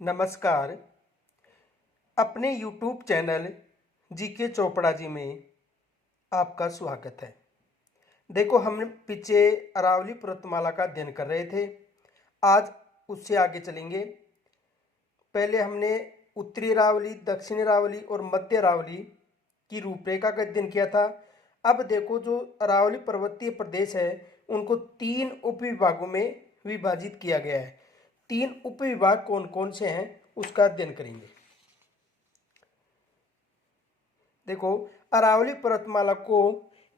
नमस्कार। अपने YouTube channel GK Chopra ji में आपका स्वागत है। देखो, हम पीछे अरावली पर्वतमाला का अध्ययन कर रहे थे। आज उससे आगे चलेंगे। पहले हमने उत्तरी अरावली, दक्षिणी अरावली और मध्य अरावली की रूपरेखा का अध्ययन किया था। अब देखो, जो अरावली पर्वतीय प्रदेश है उनको 3 उपविभागों में विभाजित किया गया है। 3 उपविभाग कौन कौन से हैं उसका अध्ययन करेंगे। देखो, अरावली पर्वतमाला को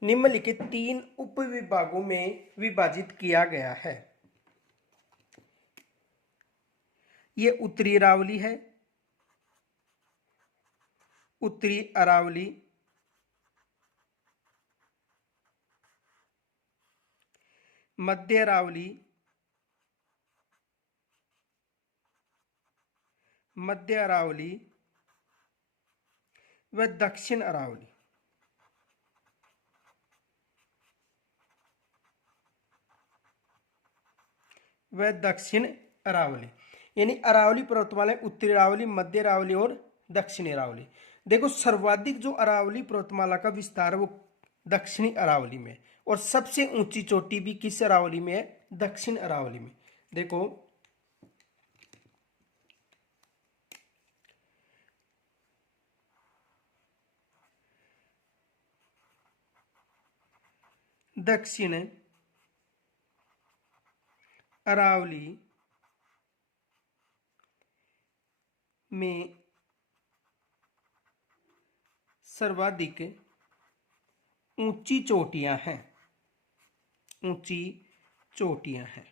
निम्नलिखित 3 उपविभागों में विभाजित किया गया है। ये उत्तरी अरावली है, उत्तरी अरावली, मध्य अरावली, मध्य अरावली व दक्षिण अरावली। व दक्षिण अरावली यानी अरावली पर्वतमाला उत्तरी अरावली, मध्य अरावली और दक्षिणी अरावली। देखो, सर्वाधिक जो अरावली पर्वतमाला का विस्तार है वो दक्षिणी अरावली में, और सबसे ऊंची चोटी भी किस अरावली में है? दक्षिण अरावली में। देखो, दक्षिण अरावली में सर्वाधिक ऊंची चोटियां हैं, ऊंची चोटियां हैं।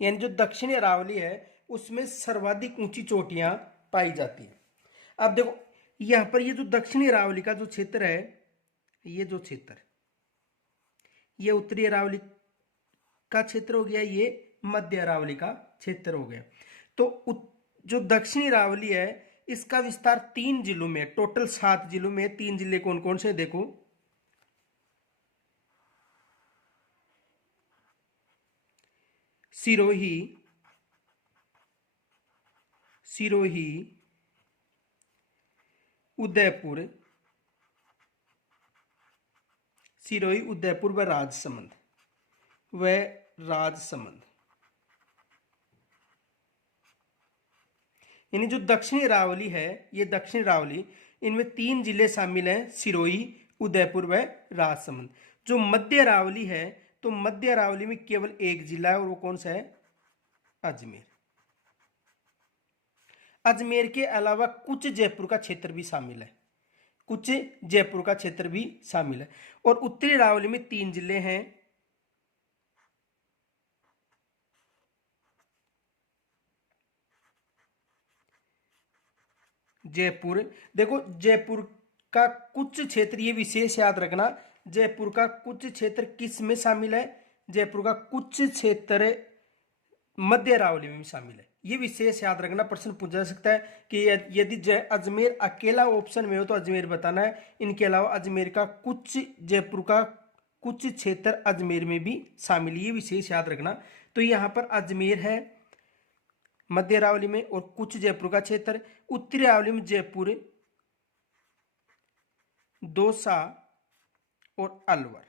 यानी जो दक्षिणी अरावली है उसमें सर्वाधिक ऊंची चोटियां पाई जाती है। अब देखो, यहां पर ये जो दक्षिणी अरावली का जो क्षेत्र है, ये जो क्षेत्र, ये उत्तरी अरावली का क्षेत्र हो गया, ये मध्य अरावली का क्षेत्र हो गया। तो जो दक्षिणी अरावली है इसका विस्तार 3 जिलों में, टोटल 7 जिलों में। 3 जिले कौन कौन से? देखो, सिरोही, सिरोही, उदयपुर, सिरोही, उदयपुर व राजसमंद, व राजसमंद। यानी जो दक्षिणी अरावली है, ये दक्षिणी अरावली, इनमें 3 जिले शामिल हैं, सिरोही, उदयपुर व राजसमंद। जो मध्य अरावली है, तो मध्य अरावली में केवल एक जिला है, और वो कौन सा है? अजमेर। अजमेर के अलावा कुछ जयपुर का क्षेत्र भी शामिल है, कुछ जयपुर का क्षेत्र भी शामिल है। और उत्तरी अरावली में 3 जिले हैं, जयपुर। देखो, जयपुर का कुछ क्षेत्र, ये विशेष याद रखना, जयपुर का कुछ क्षेत्र किस में शामिल है? जयपुर का कुछ क्षेत्र मध्य अरावली में भी शामिल है। ये विशेष याद रखना, प्रश्न पूछा जा सकता है कि यदि अजमेर अकेला ऑप्शन में हो तो अजमेर बताना है। इनके अलावा अजमेर का कुछ, जयपुर का कुछ क्षेत्र अजमेर में भी शामिल, ये विशेष याद रखना। तो यहाँ पर अजमेर है मध्य अरावली में, और कुछ जयपुर का क्षेत्र। उत्तरी अरावली में जयपुर, दौसा और अलवर।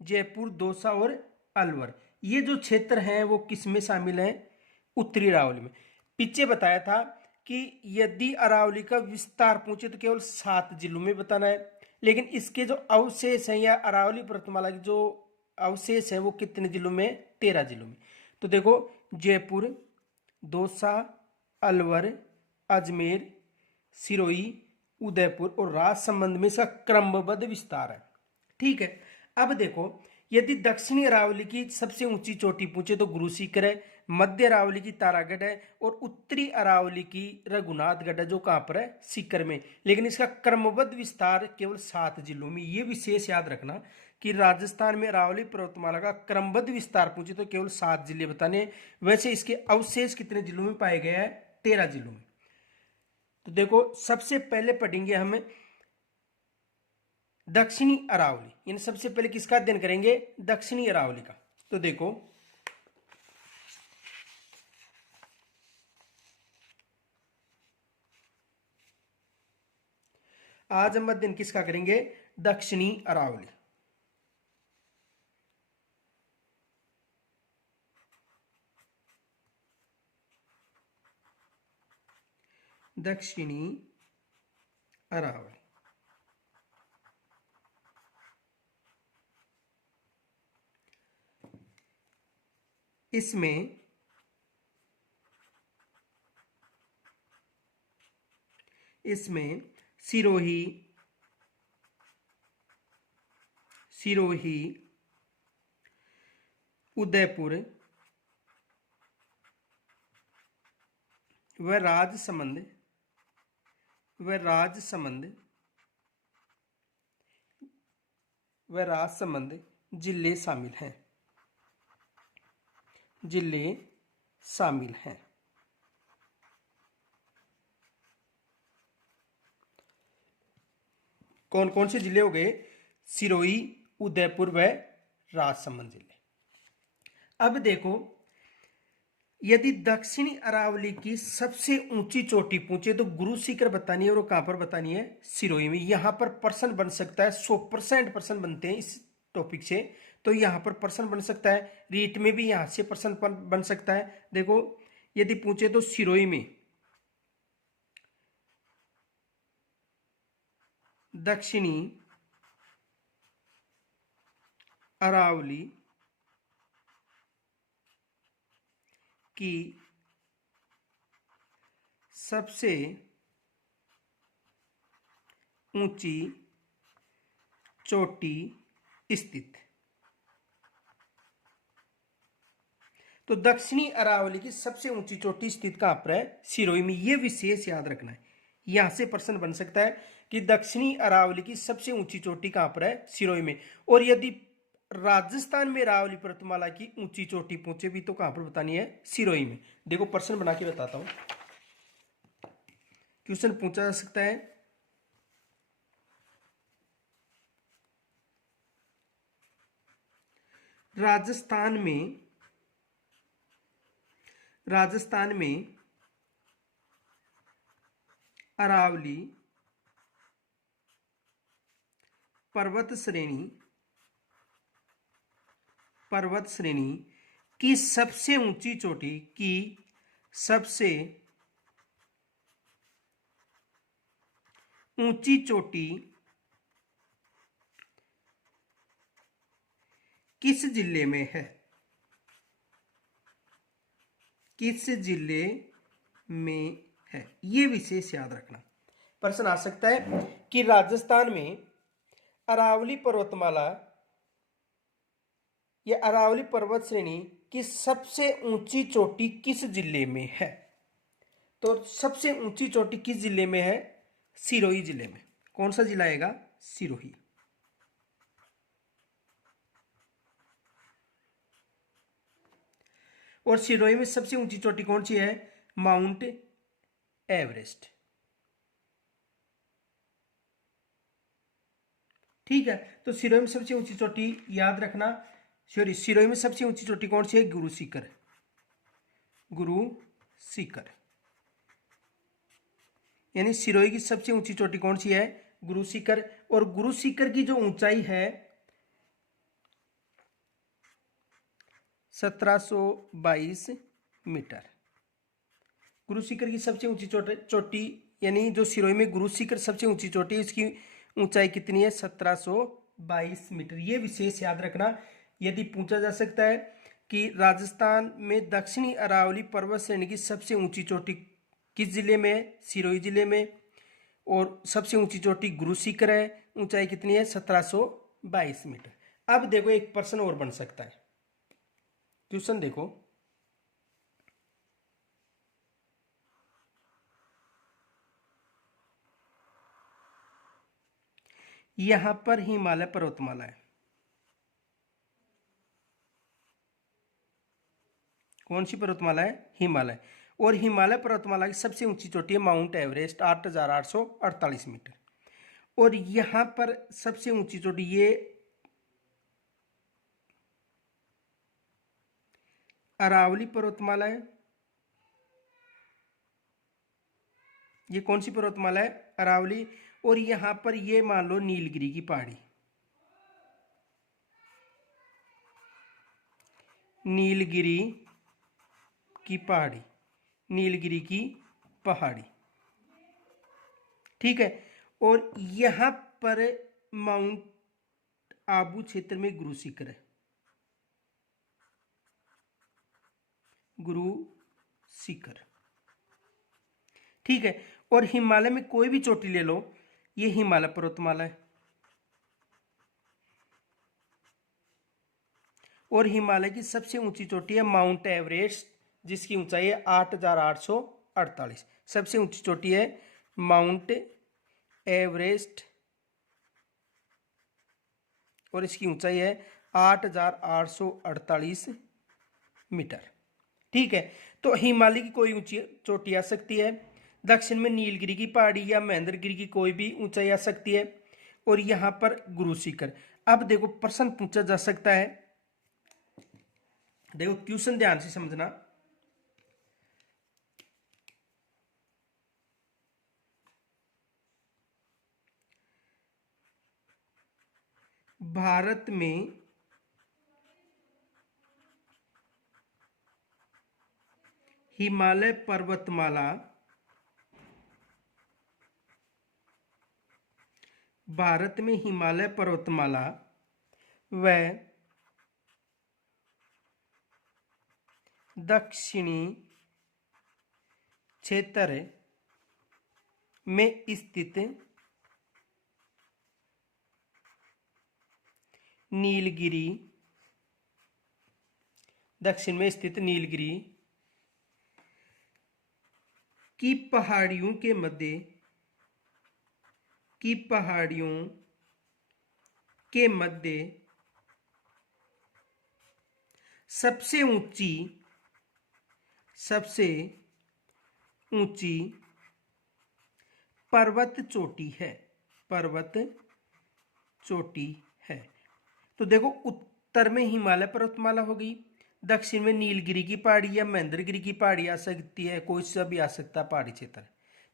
जयपुर, दौसा और अलवर, ये जो क्षेत्र हैं वो किस में शामिल हैं? उत्तरी अरावली में। पीछे बताया था कि यदि अरावली का विस्तार पूछे तो केवल 7 जिलों में बताना है, लेकिन इसके जो अवशेष हैं या अरावली पर्वतमाला के जो अवशेष है वो कितने जिलों में? 13 जिलों में। तो देखो, जयपुर, दौसा, अलवर, अजमेर, सिरोही, उदयपुर और राजसमंद में इसका क्रमबद्ध विस्तार है। ठीक है। अब देखो, यदि दक्षिणी अरावली की सबसे ऊंची चोटी पूछे तो गुरु सीकर है, मध्य अरावली की तारागढ़ है, और उत्तरी अरावली की रघुनाथगढ़ है, जो कहां पर है? सीकर में। लेकिन इसका क्रमबद्ध विस्तार केवल 7 जिलों में। ये विशेष याद रखना कि राजस्थान में अरावली पर्वतमाला का क्रमबद्ध विस्तार पूछे तो केवल 7 जिले बताने। वैसे इसके अवशेष कितने जिलों में पाए गए हैं? 13 जिलों में। तो देखो, सबसे पहले पढ़ेंगे हम दक्षिणी अरावली, यानी सबसे पहले किसका अध्ययन करेंगे? दक्षिणी अरावली का। तो देखो आज हम अध्ययन किसका करेंगे? दक्षिणी अरावली। दक्षिणी अरावली। इसमें सिरोही, उदयपुर व राजसमंद जिले शामिल हैं। कौन कौन से जिले हो गए? सिरोही, उदयपुर व राजसमंद जिले। अब देखो, यदि दक्षिणी अरावली की सबसे ऊंची चोटी पूछे तो गुरु शिखर बतानी है, और कहां पर बतानी है? सिरोही में। यहां पर प्रश्न बन सकता है, 100% प्रश्न बनते हैं इस टॉपिक से, तो यहां पर प्रश्न बन सकता है। रीट में भी यहां से प्रश्न बन सकता है। देखो, यदि पूछे तो सिरोही में दक्षिणी अरावली की सबसे ऊंची चोटी स्थित। तो दक्षिणी अरावली की सबसे ऊंची चोटी स्थित कहां पर है? सिरोही में। यह विशेष याद रखना है, यहां से प्रश्न बन सकता है कि दक्षिणी अरावली की सबसे ऊंची चोटी कहां पर है? सिरोही में। और यदि राजस्थान में अरावली पर्वतमाला की ऊंची चोटी पूछे भी तो कहां पर बतानी है? सिरोही में। देखो प्रश्न बना के बताता हूं, क्वेश्चन पूछा जा सकता है। राजस्थान में अरावली पर्वत श्रेणी की सबसे ऊंची चोटी किस जिले में है? ये विशेष याद रखना। प्रश्न आ सकता है कि राजस्थान में अरावली पर्वतमाला या अरावली पर्वत श्रेणी की सबसे ऊंची चोटी किस जिले में है? तो सबसे ऊंची चोटी किस जिले में है? सिरोही जिले में। कौन सा जिला आएगा? सिरोही। और सिरोही में सबसे ऊंची चोटी कौन सी है? Mount Everest. ठीक है, तो सिरोही में सबसे ऊंची चोटी याद रखना। सिरोही में सबसे ऊंची चोटी कौन सी है? गुरु शिखर। यानी सिरोही की सबसे ऊंची चोटी कौन सी है? गुरु शिखर। और गुरु शिखर की जो ऊंचाई है 1722 मीटर। गुरु शिखर की सबसे ऊंची चोटी यानी जो सिरोही में गुरु शिखर सबसे ऊंची चोटी, इसकी ऊंचाई कितनी है? 1722 मीटर। ये विशेष याद रखना। यदि पूछा जा सकता है कि राजस्थान में दक्षिणी अरावली पर्वत श्रेणी की सबसे ऊंची चोटी किस जिले में है? सिरोही जिले में। और सबसे ऊंची चोटी गुरु शिखर है, ऊंचाई कितनी है? 1722 मीटर। अब देखो, एक प्रश्न और बन सकता है। क्वेश्चन देखो, यहां पर हिमालय पर्वतमाला है। कौन सी पर्वतमाला है? हिमालय। और हिमालय पर्वतमाला की सबसे ऊंची चोटी है माउंट एवरेस्ट, 8848 मीटर। और यहां पर सबसे ऊंची चोटी ये अरावली पर्वतमाला है। ये कौन सी पर्वतमाला है? अरावली। और यहां पर ये मान लो नीलगिरी की पहाड़ी, नीलगिरी की पहाड़ी, नीलगिरी की पहाड़ी, ठीक है। और यहां पर माउंट आबू क्षेत्र में गुरु शिखर है, गुरु शिखर, ठीक है। और हिमालय में कोई भी चोटी ले लो, ये हिमालय पर्वतमाला है। और हिमालय की सबसे ऊंची चोटी है माउंट एवरेस्ट, जिसकी ऊंचाई है 8,848। सबसे ऊंची चोटी है माउंट एवरेस्ट और इसकी ऊंचाई है 8,848 मीटर, ठीक है। तो हिमालय की कोई ऊंची चोटी आ सकती है, दक्षिण में नीलगिरी की पहाड़ी या महेंद्रगिरी की कोई भी ऊंचाई आ सकती है, और यहां पर गुरु शिखर। अब देखो प्रश्न पूछा जा सकता है, देखो क्वेश्चन ध्यान से समझना। भारत में हिमालय पर्वतमाला, भारत में हिमालय पर्वतमाला व दक्षिणी क्षेत्र में स्थित नीलगिरी, दक्षिण में स्थित नीलगिरी की पहाड़ियों के मध्य, की पहाड़ियों के मध्य सबसे ऊंची, सबसे ऊंची पर्वत चोटी है, पर्वत चोटी है। तो देखो उत्तर में हिमालय पर्वतमाला होगी, दक्षिण में नीलगिरी की पहाड़ी या महेंद्रगिरी की पहाड़ी आ सकती है, कोई सा भी आ सकता है पहाड़ी क्षेत्र।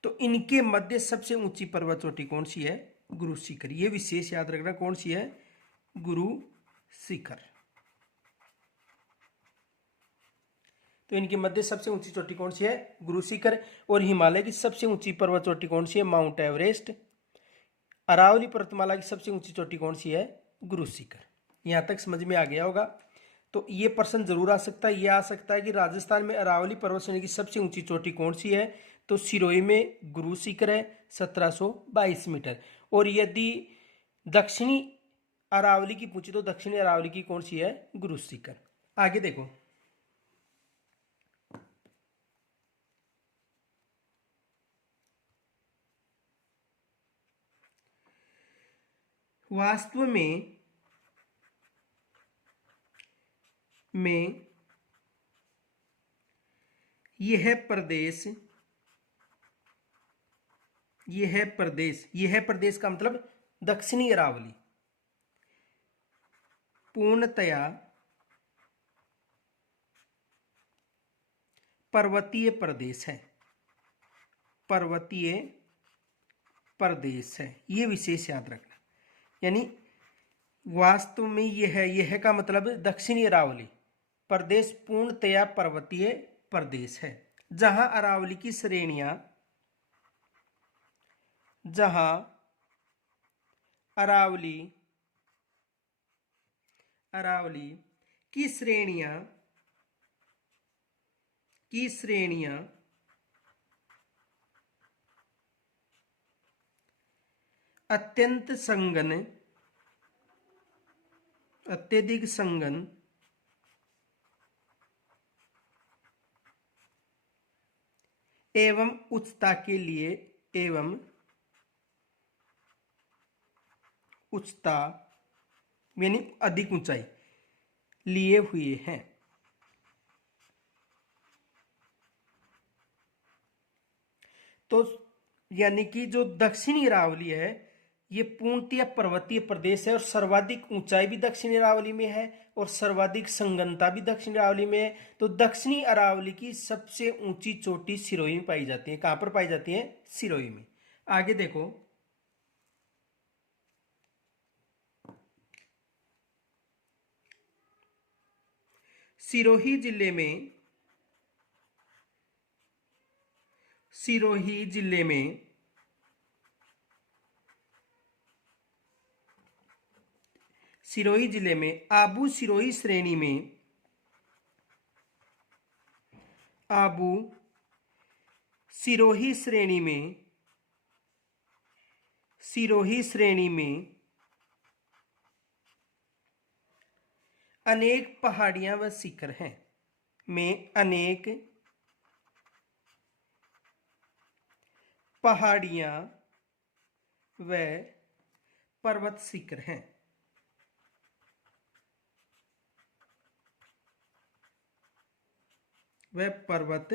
तो इनके मध्य सबसे ऊंची पर्वत चोटी कौन सी है? गुरु शिखर। ये विशेष याद रखना, कौन सी है? गुरु शिखर। तो इनके मध्य सबसे ऊंची चोटी कौन सी है? गुरु शिखर। और हिमालय की सबसे ऊंची पर्वत चोटी कौन सी है? Mount Everest. अरावली पर्वतमाला की सबसे ऊंची चोटी कौन सी है? गुरु शिखर। यहां तक समझ में आ गया होगा। तो ये प्रश्न जरूर आ सकता है। यह आ सकता है कि राजस्थान में अरावली पर्वत श्रेणी की सबसे ऊंची चोटी कौन सी है? तो सिरोही में गुरु शिखर है 1722 मीटर। और यदि दक्षिणी अरावली की पूछी तो दक्षिणी अरावली की कौन सी है? गुरु शिखर। आगे देखो, वास्तव में यह प्रदेश, यह प्रदेश, यह प्रदेश का मतलब दक्षिणी अरावली पूर्णतया पर्वतीय प्रदेश है, पर्वतीय प्रदेश है। यह विशेष याद रखना। यानी वास्तव में यह का मतलब दक्षिणी अरावली प्रदेश पूर्णतया पर्वतीय प्रदेश है, जहां अरावली की श्रेणियां, जहां अरावली, अरावली की श्रेणियां, की श्रेणियां अत्यंत संघन, अत्यधिक संघन एवं उच्चता के लिए, एवं उच्चता यानी अधिक ऊंचाई लिए हुए हैं। तो यानी कि जो दक्षिणी अरावली है ये पूर्णतः पर्वतीय प्रदेश है और सर्वाधिक ऊंचाई भी दक्षिणी अरावली में है और सर्वाधिक संघनता भी दक्षिणी अरावली में है। तो दक्षिणी अरावली की सबसे ऊंची चोटी सिरोही में पाई जाती है। कहां पर पाई जाती है? सिरोही में। आगे देखो, सिरोही जिले में सिरोही जिले में सिरोही जिले में आबू सिरोही श्रेणी में आबू सिरोही श्रेणी में सिरोही श्रेणी में अनेक पहाड़ियां व शिखर हैं। में अनेक पहाड़ियां व पर्वत शिखर हैं। वह पर्वत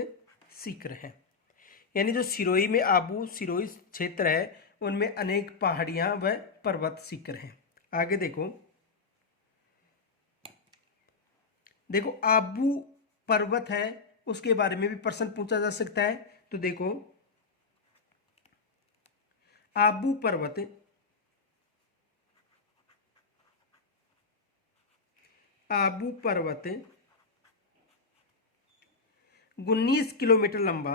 शिखर है। यानी जो सिरोही में आबू सिरोही क्षेत्र है उनमें अनेक पहाड़ियां व पर्वत शिखर हैं। आगे देखो, देखो आबू पर्वत है उसके बारे में भी प्रश्न पूछा जा सकता है। तो देखो, आबू पर्वत आबू पर्वत 19 किलोमीटर लंबा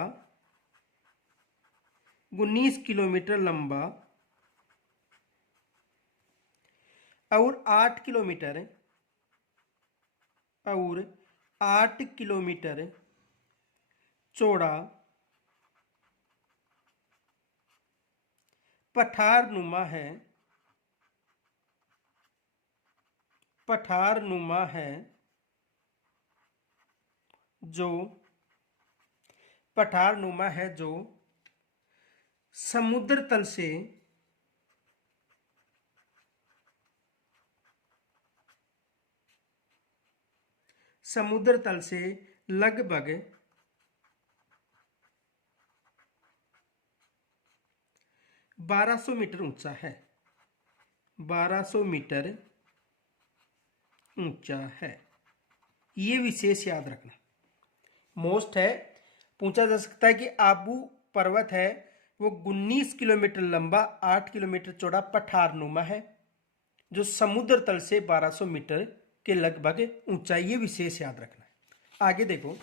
19 किलोमीटर लंबा और 8 किलोमीटर चौड़ा पठारनुमा है जो समुद्र तल से लगभग 1200 मीटर ऊंचा है। 1200 मीटर ऊंचा है। ये विशेष याद रखना, मोस्ट है। पूछा जा सकता है कि आबू पर्वत है वो 19 किलोमीटर लंबा 8 किलोमीटर चौड़ा पठारनुमा है जो समुद्र तल से 1200 मीटर के लगभग ऊंचाई। ये विशेष याद रखना है। आगे देखो,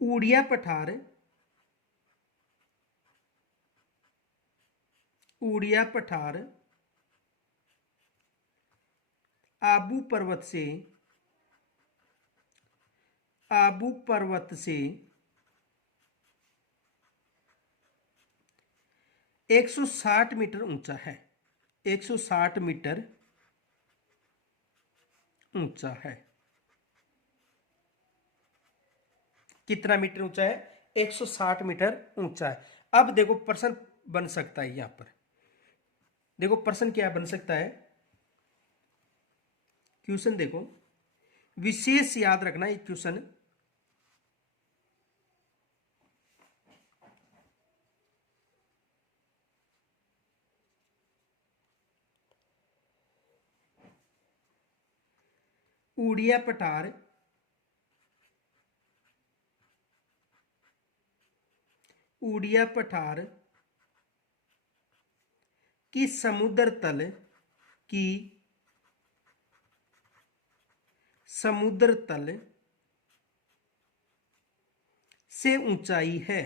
ऊड़िया पठार आबू पर्वत से 160 मीटर ऊंचा है। 160 मीटर ऊंचा है। कितना मीटर ऊंचा है? 160 मीटर ऊंचा है। अब देखो प्रश्न बन सकता है यहां पर। देखो प्रश्न क्या बन सकता है, क्वेश्चन देखो, विशेष याद रखना ये क्वेश्चन। ऊड़िया पठार की समुद्र तल से ऊंचाई है।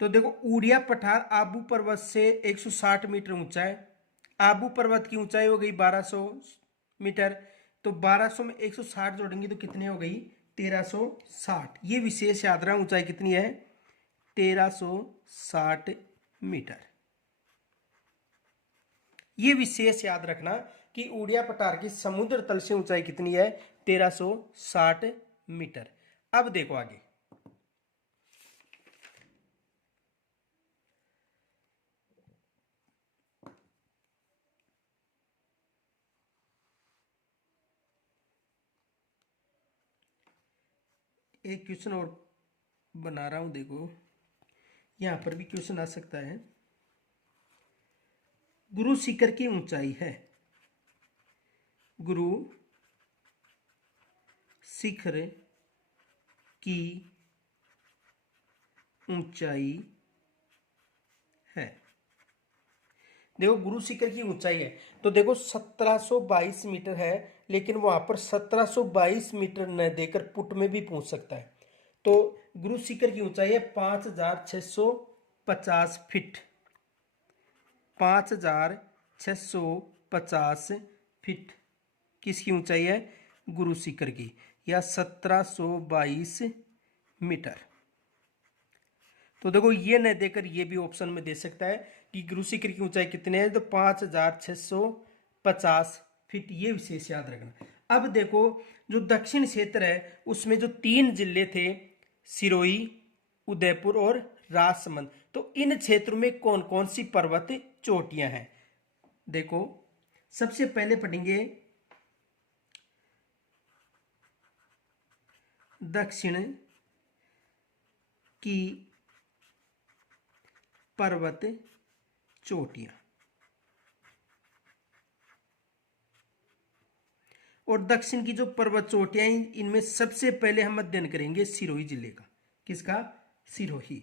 तो देखो, ऊड़िया पठार आबू पर्वत से 160 मीटर ऊंचा है। आबू पर्वत की ऊंचाई हो गई 1200 मीटर। तो 1200 में 160 जोड़ेंगे तो कितनी हो गई? 1360। ये विशेष याद रहा, ऊंचाई कितनी है? 1360 मीटर। ये विशेष याद रखना कि ऊड़िया पठार की समुद्र तल से ऊंचाई कितनी है? 1360 मीटर। अब देखो आगे, एक क्वेश्चन और बना रहा हूं, देखो यहां पर भी क्वेश्चन आ सकता है। गुरु शिखर की ऊंचाई है, गुरु शिखर की ऊंचाई है। देखो गुरु शिखर की ऊंचाई है, तो देखो 1722 मीटर है, लेकिन वहां पर 1722 मीटर न देकर पुट में भी पूछ सकता है। तो गुरु शिखर की ऊंचाई है 5650 फीट, 5650 फीट किसकी ऊंचाई है? गुरु शिखर की, या 1722 मीटर। तो देखो ये न देकर ये भी ऑप्शन में दे सकता है कि गुरु शिखर की ऊंचाई कितनी है, तो 5650 फीट, ये विशेष याद रखना। अब देखो जो दक्षिण क्षेत्र है उसमें जो 3 जिले थे, सिरोही, उदयपुर और राजसमंद, तो इन क्षेत्रों में कौन कौन सी पर्वत चोटियां हैं? देखो सबसे पहले पढ़ेंगे दक्षिण की पर्वत चोटियां, और दक्षिण की जो पर्वत चोटियां इनमें सबसे पहले हम अध्ययन करेंगे सिरोही जिले का। किसका? सिरोही।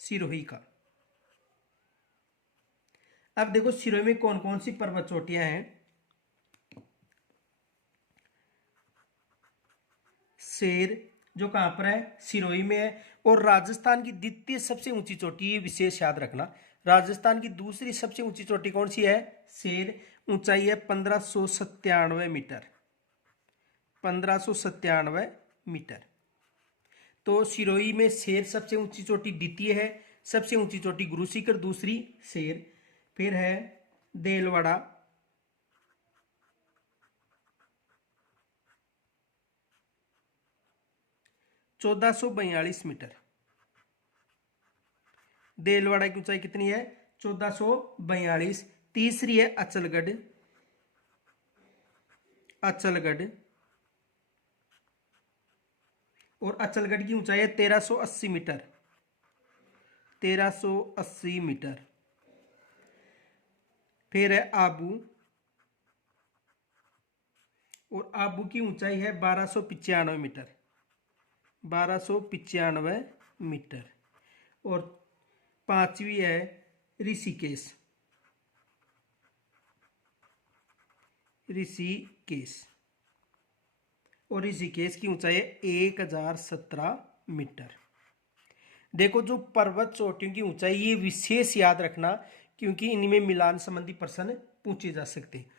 सिरोही का। अब देखो सिरोही में कौन कौन सी पर्वत चोटियां हैं? शेर जो कहां पर है? सिरोही में है। और राजस्थान की द्वितीय सबसे ऊंची चोटी, ये विशेष याद रखना, राजस्थान की दूसरी सबसे ऊंची चोटी कौन सी है? शेर। ऊंचाई है 1597 मीटर, 1597 मीटर। तो सिरोही में शेर सबसे ऊंची चोटी द्वितीय है, सबसे ऊंची चोटी गुरु शिखर दूसरी शेर। फिर है देलवाड़ा, 1442 मीटर। देलवाड़ा की ऊंचाई कितनी है? 1442। तीसरी है अचलगढ़, अचलगढ़, और अचलगढ़ की ऊंचाई है 1380 मीटर, 1380 मीटर। फिर है आबू, और आबू की ऊंचाई है 1295 मीटर, 1295 मीटर। और पांचवी है ऋषिकेश, ऋषिकेश, और ऋषिकेश की ऊंचाई है 1017 मीटर। देखो जो पर्वत चोटियों की ऊंचाई, ये विशेष याद रखना, क्योंकि इनमें मिलान संबंधी प्रश्न पूछे जा सकते हैं।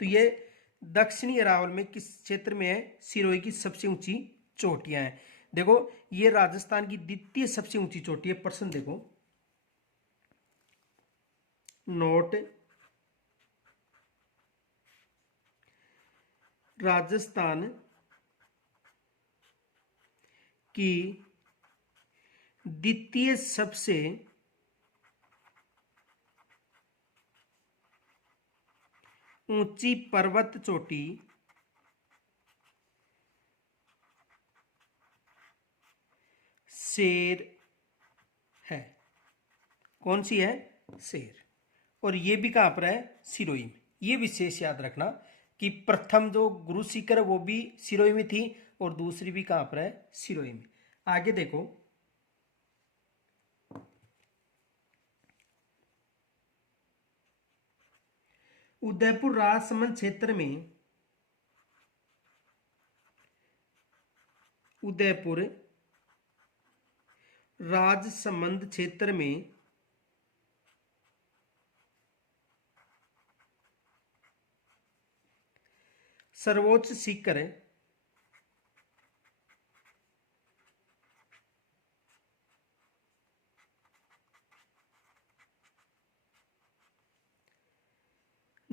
तो ये दक्षिणी अरावल में किस क्षेत्र में है? सिरोही की सबसे ऊंची चोटियां हैं। देखो ये राजस्थान की द्वितीय सबसे ऊंची चोटी है। प्रश्न देखो, नोट, राजस्थान की द्वितीय सबसे ऊंची पर्वत चोटी शेर है। कौन सी है? शेर। और ये भी कहां पर है? सिरोही में। ये विशेष याद रखना कि प्रथम जो गुरु शिखर वो भी सिरोही में थी, और दूसरी भी कहां पर है? सिरोही में। आगे देखो, उदयपुर राजसमंद क्षेत्र में, उदयपुर राजसमंद क्षेत्र में सर्वोच्च शिखर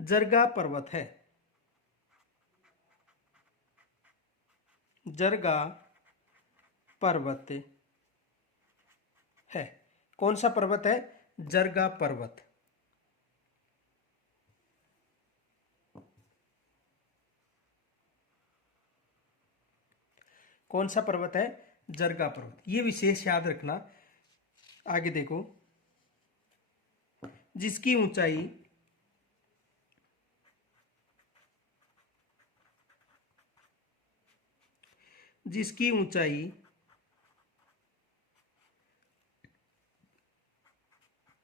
जरगा पर्वत है। जरगा पर्वत है। कौन सा पर्वत है? जरगा पर्वत। कौन सा पर्वत है? जरगा पर्वत। ये विशेष याद रखना। आगे देखो, जिसकी ऊंचाई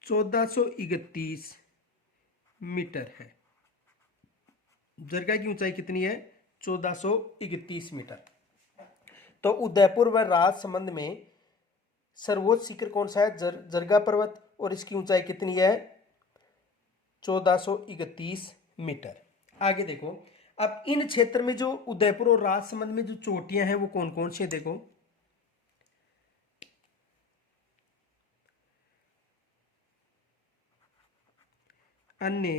1431 मीटर है। जरगा की ऊंचाई कितनी है? 1431 मीटर। तो उदयपुर व राजसमंद में सर्वोच्च शिखर कौन सा है? जरगा पर्वत। और इसकी ऊंचाई कितनी है? 1431 मीटर। आगे देखो, अब इन क्षेत्र में जो उदयपुर और राजसमंद में जो चोटियां हैं वो कौन कौन सी? देखो, अन्य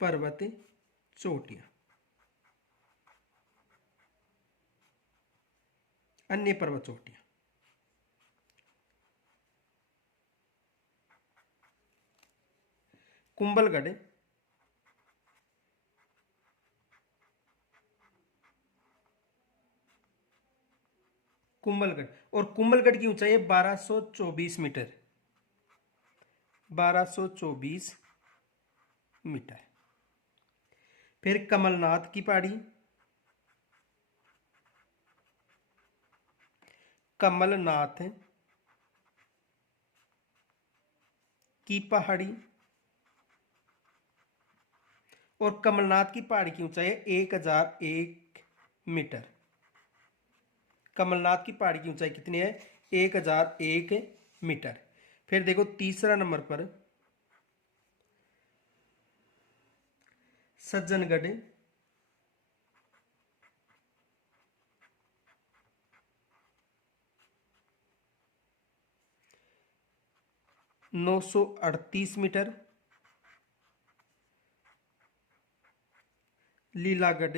पर्वत चोटियां। अन्य पर्वत चोटियां। कुंभलगढ़, कुंभलगढ़। और कुंभलगढ़ की ऊंचाई है 1224 मीटर। 1224 मीटर। फिर कमलनाथ की पहाड़ी, कमलनाथ की पहाड़ी। और कमलनाथ की पहाड़ी की ऊंचाई है 1001 मीटर। कमलनाथ की पहाड़ी की ऊंचाई कितनी है? 1001 मीटर। फिर देखो तीसरा नंबर पर सज्जनगढ़, 938 मीटर। लीलागढ़,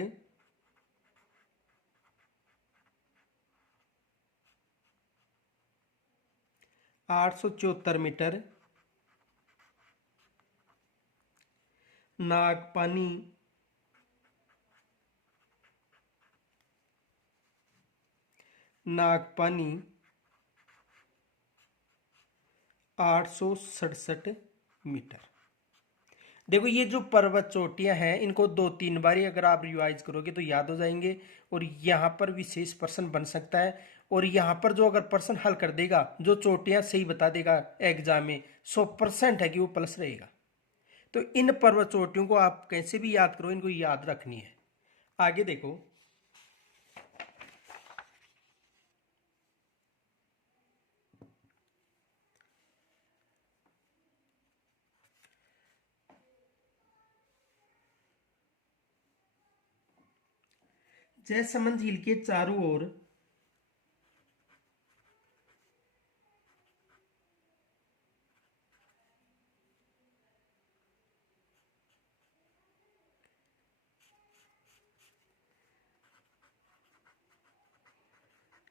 874 मीटर। नागपानी, 867 मीटर। देखो, ये जो पर्वत चोटियां हैं इनको 2-3 बार अगर आप रिवाइज करोगे तो याद हो जाएंगे। और यहाँ पर विशेष प्रश्न बन सकता है। और यहाँ पर जो अगर प्रश्न हल कर देगा, जो चोटियां सही बता देगा एग्जाम में, 100% है कि वो प्लस रहेगा। तो इन पर्वत चोटियों को आप कैसे भी याद करो, इनको याद रखनी है। आगे देखो, जयसमंद झील के चारों ओर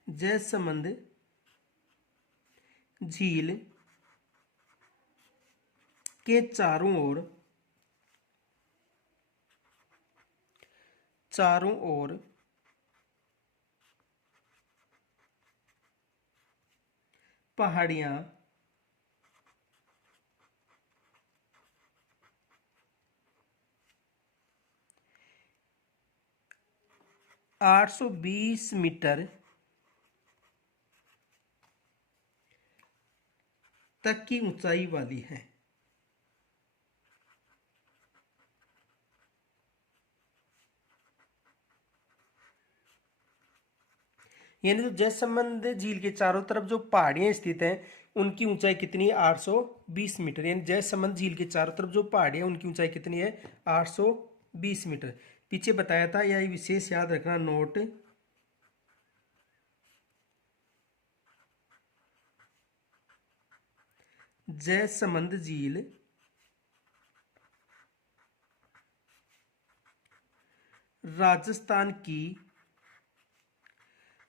जयसमंद झील के चारों ओर पहाड़ियां 820 मीटर तक की ऊंचाई वाली है। यानी जो जयसमंद झील के चारों तरफ जो पहाड़ियां स्थित हैं उनकी ऊंचाई कितनी है? 820 मीटर। यानी जयसमंद झील के चारों तरफ जो पहाड़ियां उनकी ऊंचाई कितनी है? 820 मीटर। पीछे बताया था, यह विशेष याद रखना, नोट। जयसमंद झील राजस्थान की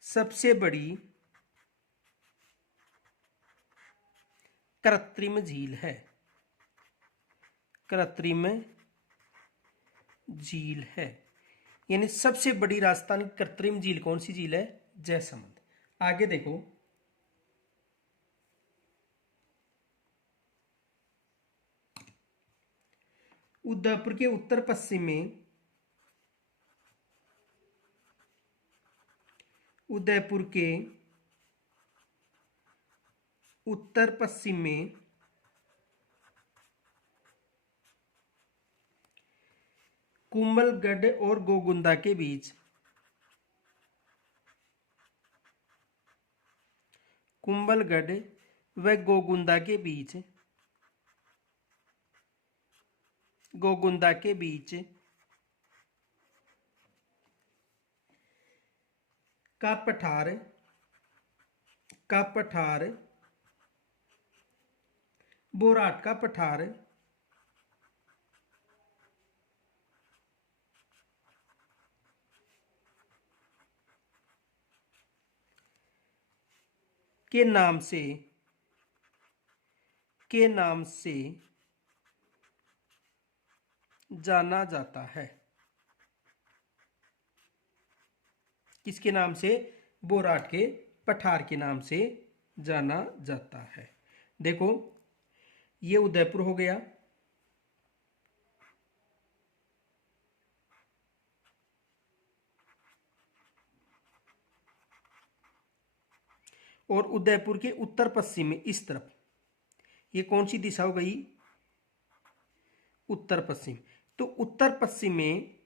सबसे बड़ी कृत्रिम झील है। कृत्रिम झील है, यानी सबसे बड़ी राजस्थान की कृत्रिम झील कौन सी झील है? जयसमंद। आगे देखो, उदयपुर के उत्तर पश्चिम में, उदयपुर के उत्तर पश्चिम में कुंभलगढ़ और गोगुंदा के बीच, कुंभलगढ़ व गोगुंदा के बीच, गोगुंदा के बीच का पठार, का पठार, बोराट का पठार के नाम से, के नाम से जाना जाता है। किसके नाम से? बोराट के पठार के नाम से जाना जाता है। देखो, ये उदयपुर हो गया, और उदयपुर के उत्तर पश्चिम में इस तरफ, ये कौन सी दिशा हो गई? उत्तर पश्चिम। तो उत्तर पश्चिम में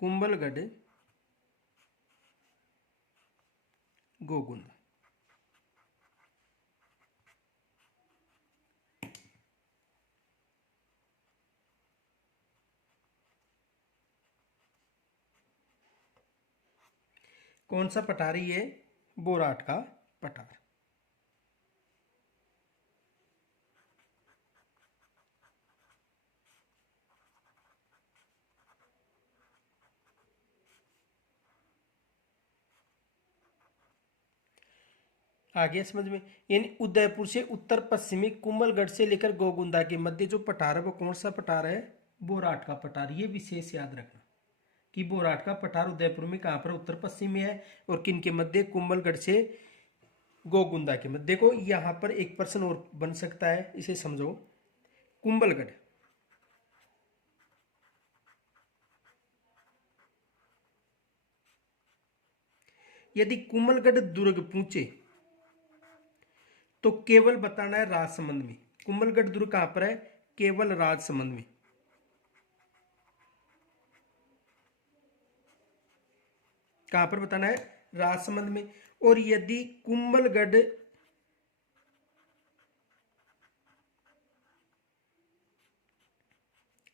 कुंभलगढ़, गोगुंदा। कौन सा पठार है ये? बोराट का पठार। आ गया समझ में? यानी उदयपुर से उत्तर पश्चिमी कुंभलगढ़ से लेकर गोगुंदा के मध्य जो पठार है वो कौन सा पठार है? बोराट का पठार। ये विशेष याद रखना कि बोराट का पठार उदयपुर में कहां पर? उत्तर पश्चिम में है। और किन के मध्य? कुंभलगढ़ से गोगुंदा के मध्य। देखो, यहां पर एक प्रश्न और बन सकता है, इसे समझो। कुंभलगढ़, यदि कुंभलगढ़ दुर्ग पहुंचे तो केवल बताना है राजसमंद में। कुंभलगढ़ दुर्ग कहां पर है? केवल राजसमंद में। कहां पर बताना है? राजसमंद में। और यदि कुंभलगढ़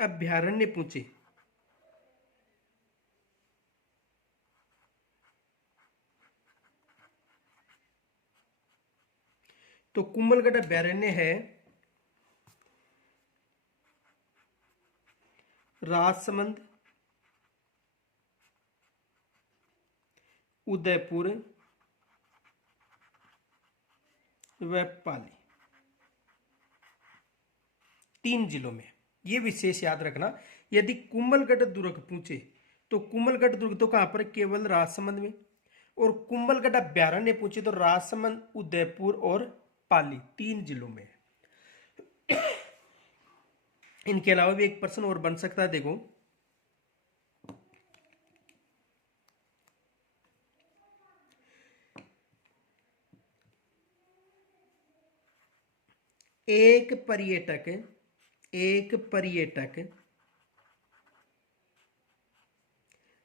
अभ्यारण्य पूछे तो कुंभलगढ़ अभ्यारण्य है राजसमंद, उदयपुर व पाली, 3 जिलों में। यह विशेष याद रखना। यदि कुंभलगढ़ दुर्ग पूछे तो कुंभलगढ़ दुर्ग तो कहां पर? केवल राजसमंद में। और कुंभलगढ़ अभ्यारण्य पूछे तो राजसमंद, उदयपुर और पाली, 3 जिलों में। इनके अलावा भी एक प्रश्न और बन सकता है। देखो, एक पर्यटक, एक पर्यटक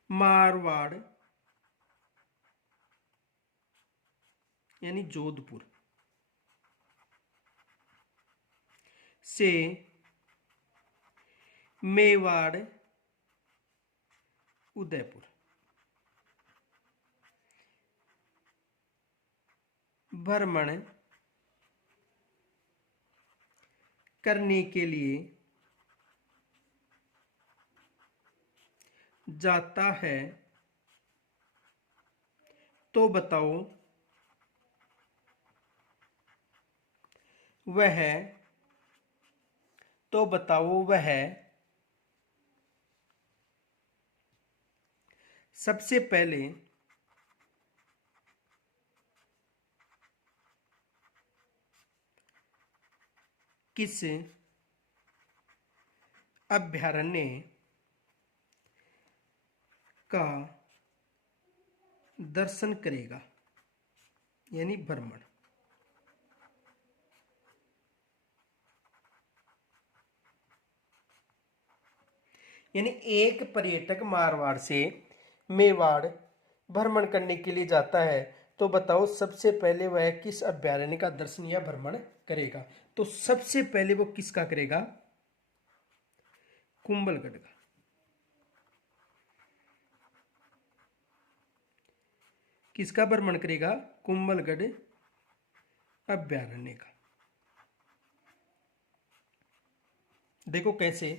मारवाड़ यानी जोधपुर से मेवाड़ उदयपुर भ्रमण करने के लिए जाता है तो बताओ वह सबसे पहले किस अभयारण्य का दर्शन करेगा, यानी भ्रमण। यानी एक पर्यटक मारवाड़ से मेवाड़ भ्रमण करने के लिए जाता है तो बताओ सबसे पहले वह किस अभयारण्य का दर्शन या भ्रमण करेगा। तो सबसे पहले वो किसका करेगा, कुंभलगढ़ का। किसका भ्रमण करेगा, कुंभलगढ़ अभयारण्य का। देखो कैसे,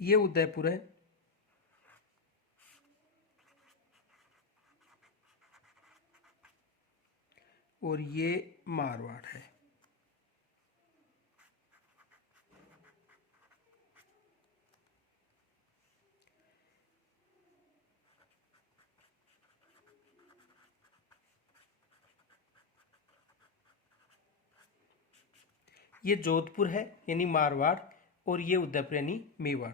ये उदयपुर है और ये मारवाड़ है। ये जोधपुर है यानी मारवाड़ और ये उदयपुर यानी मेवाड़।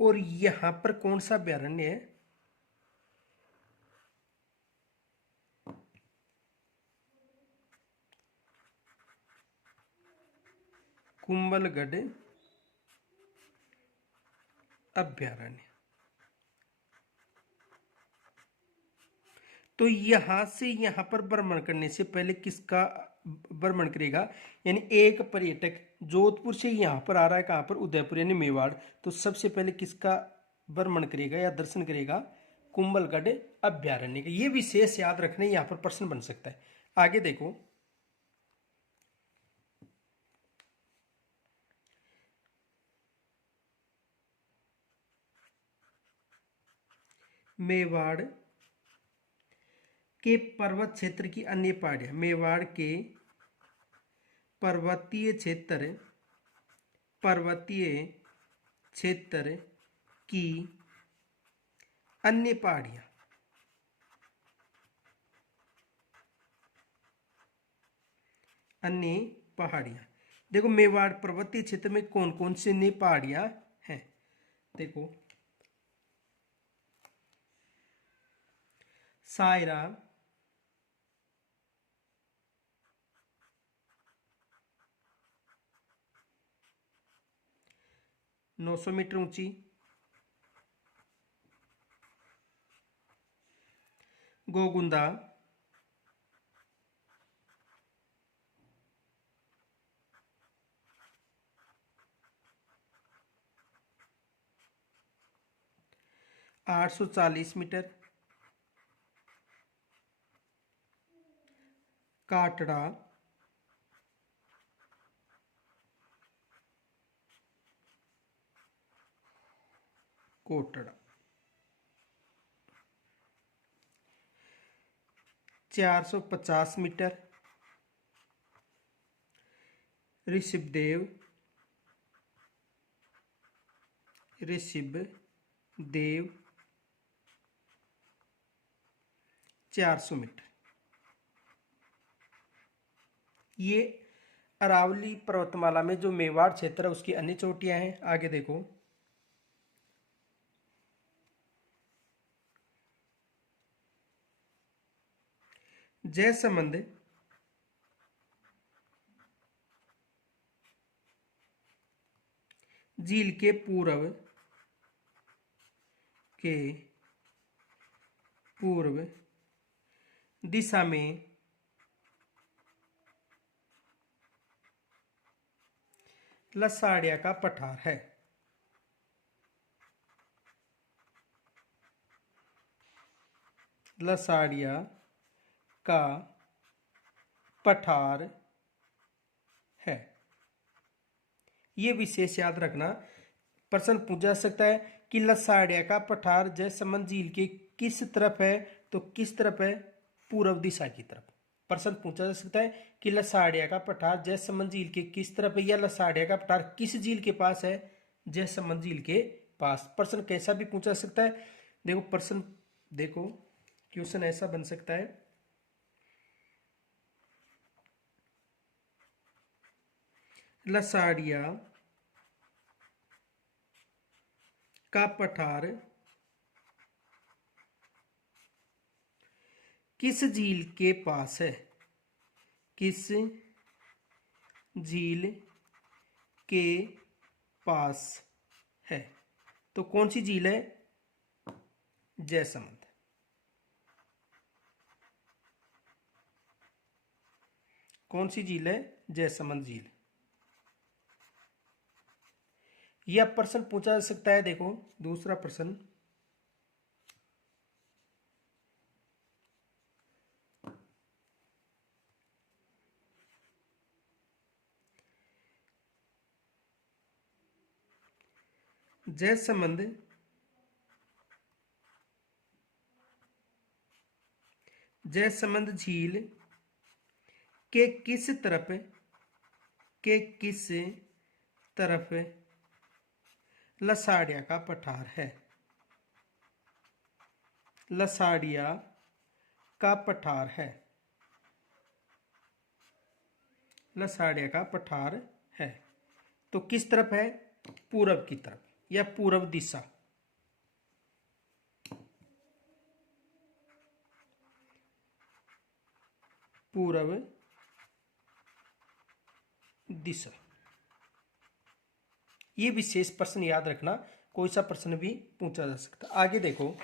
और यहां पर कौन सा अभयारण्य है, कुंभलगढ़ अभयारण्य। तो यहां से यहां पर भ्रमण करने से पहले किसका भ्रमण करेगा, यानी एक पर्यटक जोधपुर से यहां पर आ रहा है, कहां पर, उदयपुर यानी मेवाड़। तो सबसे पहले किसका भ्रमण करेगा या दर्शन करेगा, कुंभलगढ़ अभयारण्य का। ये विशेष याद रखने, यहां पर प्रश्न बन सकता है। आगे देखो, मेवाड़ के पर्वत क्षेत्र की अन्य पहाड़ियां। मेवाड़ के पर्वतीय क्षेत्र की अन्य पहाड़ियां। देखो मेवाड़ पर्वतीय क्षेत्र में कौन कौन सी अन्य पहाड़ियां हैं। देखो सायरा, 900 मीटर ऊंची, Gogunda, 840 metre, Katada, 450 metre, Rishabhdev 400 metre. ये अरावली पर्वतमाला में जो मेवाड़ क्षेत्र है उसकी अन्य चोटियां हैं। आगे देखो, जयसमंद झील के पूर्व दिशा में लसाड़िया का पठार है। लसाड़िया का पठार है। ये विशेष याद रखना, प्रश्न पूछा जा सकता है कि लसाड़िया का पठार जयसमंद झील के किस तरफ है, तो किस तरफ है, पूर्व दिशा की तरफ। प्रश्न पूछा जा सकता है कि लसाड़िया का पठार जयसमंद झील के किस तरफ है, या लसाड़िया का पठार किस झील के पास है, जयसमंद झील के पास। प्रश्न कैसा भी पूछा जा सकता है। देखो प्रश्न, देखो क्वेश्चन ऐसा बन सकता है, लसाड़िया का पठार किस झील के पास है, किस झील के पास है। तो कौन सी झील है, जयसमंद। कौन सी झील है, जयसमंद झील। यह प्रश्न पूछा जा सकता है। देखो दूसरा प्रश्न, जयसमंद झील के किस तरफ लसाड़िया का पठार है। लसाड़िया का पठार है। लसाड़िया का पठार है तो किस तरफ है, पूरब की तरफ या पूरब दिशा। पूरब दिशा। ये विशेष प्रश्न याद रखना, कोई सा प्रश्न भी पूछा जा सकता। आगे देखो,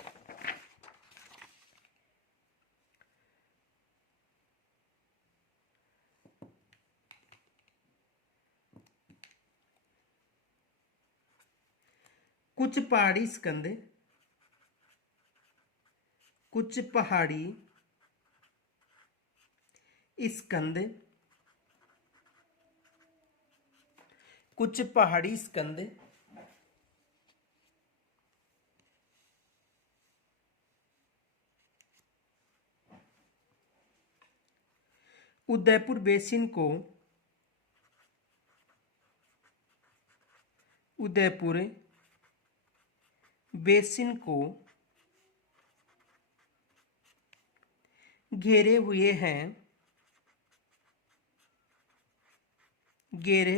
कुछ पहाड़ी स्कंद उदयपुर बेसिन को घेरे हुए हैं जिन्हें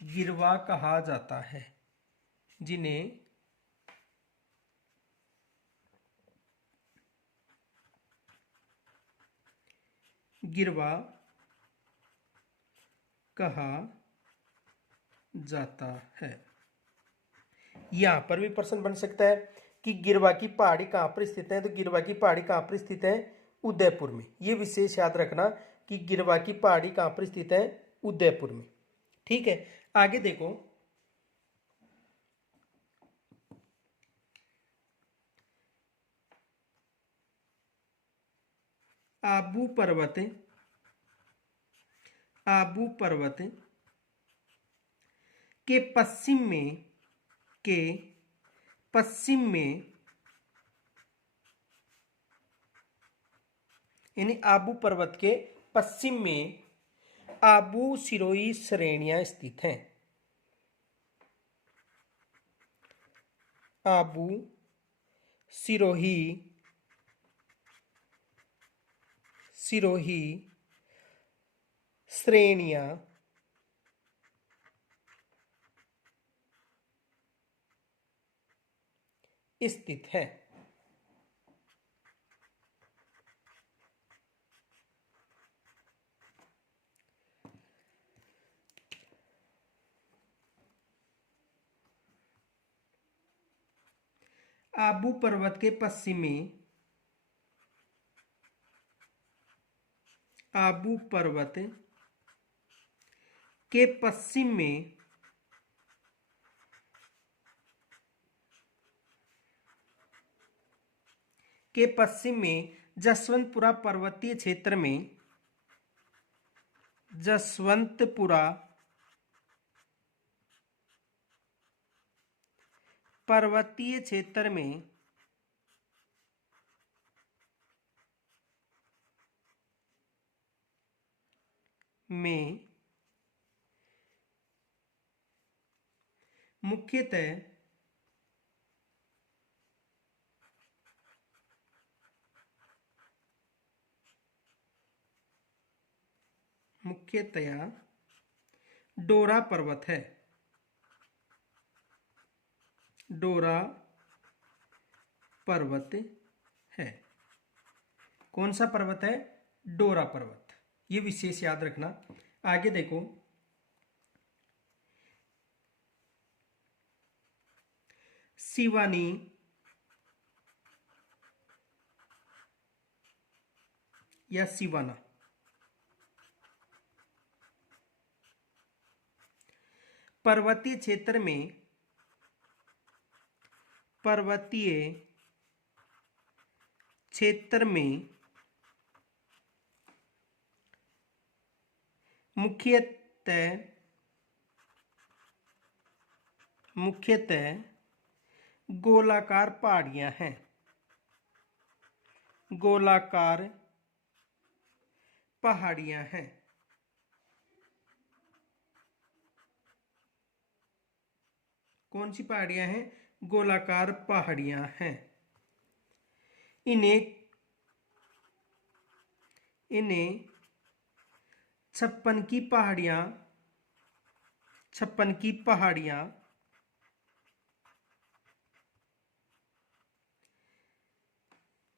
गिरवा कहा जाता है। जिन्हें गिरवा कहा जाता है। यहां पर भी प्रश्न बन सकता है कि गिरवा की पहाड़ी कहां पर स्थित है, तो गिरवा की पहाड़ी कहां पर स्थित है, उदयपुर में। यह विशेष याद रखना कि गिरवा की पहाड़ी कहां पर स्थित है, उदयपुर में। ठीक है, आगे देखो, आबू पर्वत के पश्चिम में यानी आबू पर्वत के पश्चिम में आबू सिरोही श्रेणियां स्थित हैं। आबू, सिरोही, सिरोही, श्रेणियां, स्थित है। आबू पर्वत के पश्चिम में, आबू पर्वत के पश्चिम में जसवंतपुरा पर्वतीय क्षेत्र में, जसवंतपुरा पर्वतीय क्षेत्र में मुख्यतः मुख्यतया डोरा पर्वत है। डोरा पर्वत है। कौन सा पर्वत है? डोरा पर्वत। ये विशेष याद रखना। आगे देखो, सिवानी, या सिवाना, पर्वतीय क्षेत्र में मुख्यतः गोलाकार पहाड़ियां हैं। गोलाकार पहाड़ियां हैं। कौन सी पहाड़ियां हैं? गोलाकार पहाड़ियां हैं। इन्हें छप्पन की पहाड़ियां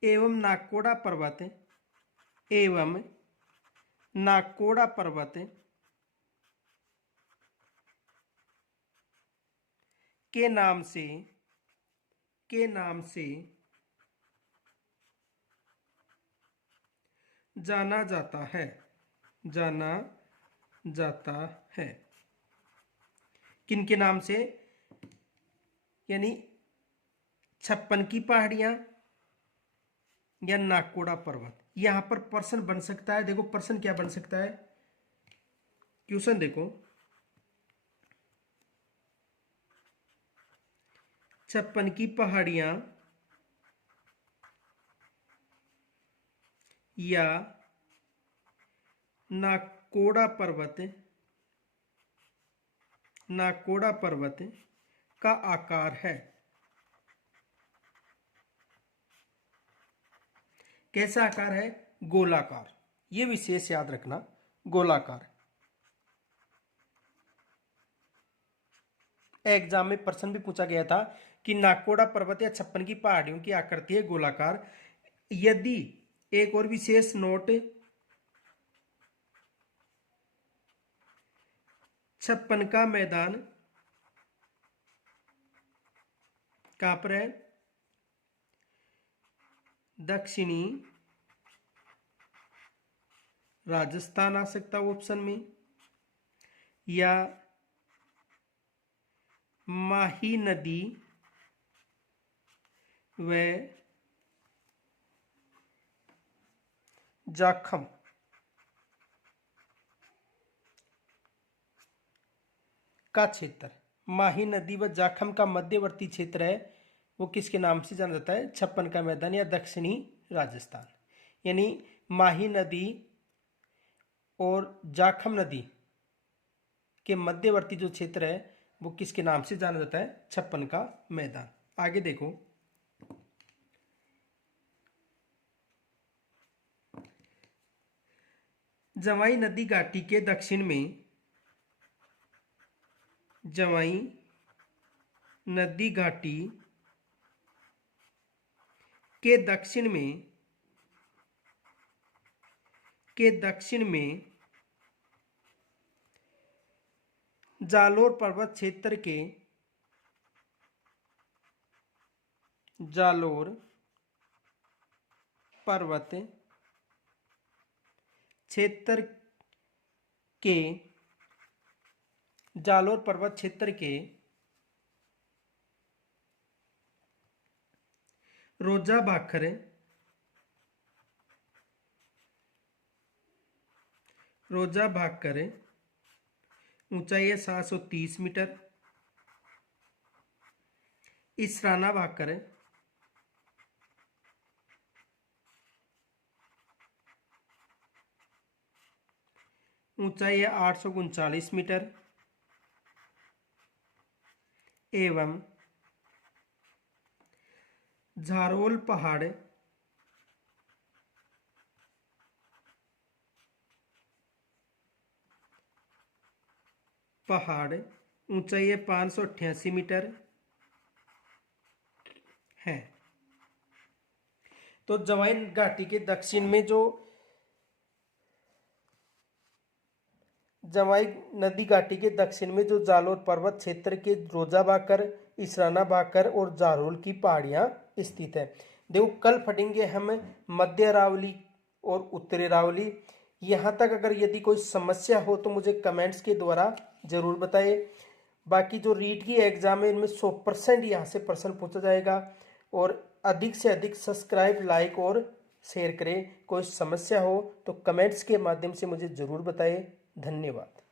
एवं नाकोड़ा पर्वत के नाम से जाना जाता है। किनके नाम से? यानी छप्पन की पहाड़ियां या नाकोड़ा पर्वत। यहां पर प्रश्न बन सकता है। देखो प्रश्न क्या बन सकता है, क्वेश्चन देखो, छप्पन की पहाड़ियां या नाकोड़ा पर्वत का आकार है। कैसा आकार है? गोलाकार। ये विशेष याद रखना, गोलाकार। एग्जाम में प्रश्न भी पूछा गया था कि नाकोड़ा पर्वत या छप्पन की पहाड़ियों की आकृति है गोलाकार। यदि एक और विशेष नोट, छप्पन का मैदान कहां पर है? दक्षिणी राजस्थान आ सकता है ऑप्शन में, या माही नदी व जाखम का क्षेत्र। माही नदी व जाखम का मध्यवर्ती क्षेत्र है, वो किसके नाम से जाना जाता है? छप्पन का मैदान या दक्षिणी राजस्थान। यानी माही नदी और जाखम नदी के मध्यवर्ती जो क्षेत्र है वो किसके नाम से जाना जाता है? छप्पन का मैदान। आगे देखो, जवाई नदी घाटी के दक्षिण में, जवाई नदी घाटी के दक्षिण में, जालोर पर्वत क्षेत्र के, जालोर पर्वत क्षेत्र के, जालोर पर्वत क्षेत्र के रोजा भाखर, रोजा भाखर ऊंचाई है 730 मीटर, इसराना भाखर ऊंचाई है 839 मीटर, एवं झारोल पहाड़ ऊंचाई है 588 मीटर है। तो जवाई घाटी के दक्षिण में जो, जवाई नदी घाटी के दक्षिण में जो जालोर पर्वत क्षेत्र के रोजा भाकर, इसराना भाकर और जारोल की पहाड़ियां स्थित है। देखो कल पढ़ेंगे हम मध्य अरावली और उत्तरी अरावली। यहाँ तक अगर यदि कोई समस्या हो तो मुझे कमेंट्स के द्वारा जरूर बताइए। बाकी जो रीट की एग्जाम है इनमें 100% यहाँ से प्रश्न पूछा जाएगा। और अधिक से अधिक सब्सक्राइब, लाइक और शेयर करें। कोई समस्या हो तो कमेंट्स के माध्यम से मुझे जरूर बताइए। धन्यवाद।